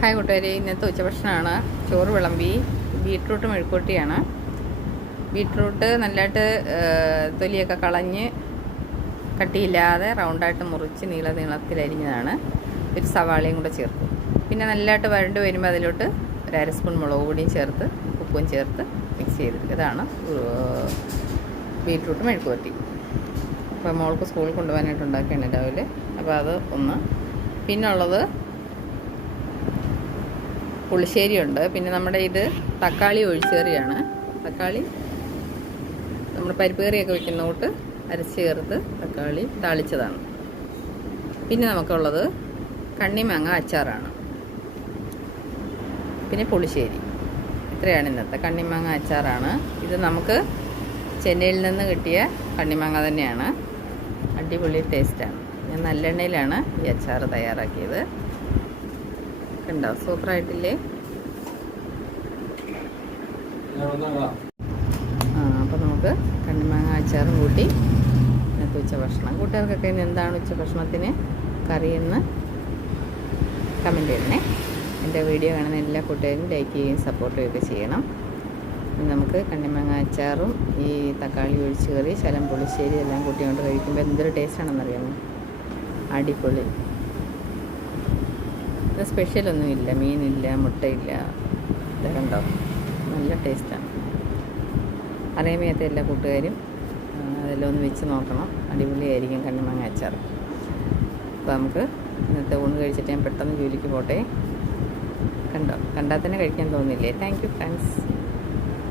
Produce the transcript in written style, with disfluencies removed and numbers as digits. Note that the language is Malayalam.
ഹായ് കൂട്ടുകാരെ, ഇന്നത്തെ ഉച്ചഭക്ഷണമാണ്. ചോറ് വിളമ്പി. ബീട്രൂട്ട് മെഴുക്കുവരട്ടിയാണ്. ബീട്രൂട്ട് നല്ലതായിട്ട് തൊലിയൊക്കെ കളഞ്ഞ് കട്ടിയില്ലാതെ റൗണ്ടായിട്ട് മുറിച്ച് നീളത്തിലരിഞ്ഞതാണ്. ഒരു സവാളയും കൂടെ ചേർക്കും. പിന്നെ നല്ലതായിട്ട് വരണ്ട് വരുമ്പോൾ അതിലോട്ട് ഒരു അര സ്പൂൺ മുളക് പൊടിയും ചേർത്ത് ഉപ്പും ചേർത്ത് മിക്സ് ചെയ്തെടുക്കുക. ഇതാണ് ബീട്രൂട്ട് മെഴുക്കുവരട്ടി. അപ്പോൾ മോൾക്ക് സ്കൂളിൽ കൊണ്ടുപോകാനായിട്ട് ഉണ്ടാക്കിയാണ് രാവിലെ. അപ്പോൾ അത് ഒന്ന്. പിന്നുള്ളത് പുളിശ്ശേരിയുണ്ട്. പിന്നെ നമ്മുടെ ഇത് തക്കാളി ഒഴിച്ചേറിയാണ്. തക്കാളി നമ്മൾ പരിപ്പ് കറിയൊക്കെ വെക്കുന്ന കൂട്ട് അരച്ച് ചേർത്ത് തക്കാളി താളിച്ചതാണ്. പിന്നെ നമുക്കുള്ളത് കണ്ണിമാങ്ങ അച്ചാറാണ്. പിന്നെ പുളിശ്ശേരി. ഇത്രയാണ് ഇന്നത്തെ. കണ്ണിമാങ്ങ അച്ചാറാണ്. ഇത് നമുക്ക് ചെന്നൈയിൽ നിന്ന് കിട്ടിയ കണ്ണിമാങ്ങ തന്നെയാണ്. അടിപൊളി ടേസ്റ്റാണ്. ഞാൻ നല്ലെണ്ണയിലാണ് ഈ അച്ചാർ തയ്യാറാക്കിയത്. കണ്ടോ, സൂപ്പറായിട്ടില്ലേ? അപ്പോൾ നമുക്ക് കണ്ണിമാങ്ങ അച്ചാറും കൂട്ടി ഇന്നത്തെ ഉച്ചഭക്ഷണം. കൂട്ടുകാർക്കൊക്കെ ഇന്ന് എന്താണ് ഉച്ചഭക്ഷണത്തിന് കറിയെന്ന് കമൻറ്റ് ചെയ്യണേ. എൻ്റെ വീഡിയോ കാണുന്ന എല്ലാ കൂട്ടുകാരും ലൈക്ക് ചെയ്യുകയും സപ്പോർട്ട് ചെയ്യുകയൊക്കെ ചെയ്യണം. നമുക്ക് കണ്ണിമാങ്ങ അച്ചാറും ഈ തക്കാളി ഒഴിച്ച് കറി, ശലം പുളിശ്ശേരി എല്ലാം കൂട്ടിക്കൊണ്ട് കഴിക്കുമ്പോൾ എന്തൊരു ടേസ്റ്റാണെന്നറിയാമോ? അടിപൊളി. സ്പെഷ്യലൊന്നുമില്ല, മീനില്ല, മുട്ടയില്ല. ഇത് കണ്ടോ, നല്ല ടേസ്റ്റാണ്. അറിയാൻ വയ്യാത്ത എല്ലാ കൂട്ടുകാരും അതെല്ലാം ഒന്ന് വെച്ച് നോക്കണം. അടിപൊളിയായിരിക്കും കണ്ണിമാങ്ങ അച്ചാർ. അപ്പോൾ നമുക്ക് ഇന്നത്തെ ഊണ് കഴിച്ചിട്ട് ഞാൻ പെട്ടെന്ന് ജോലിക്ക് പോട്ടെ. കണ്ടോ, കണ്ടാൽ തന്നെ കഴിക്കാൻ തോന്നില്ലേ? Thank you friends.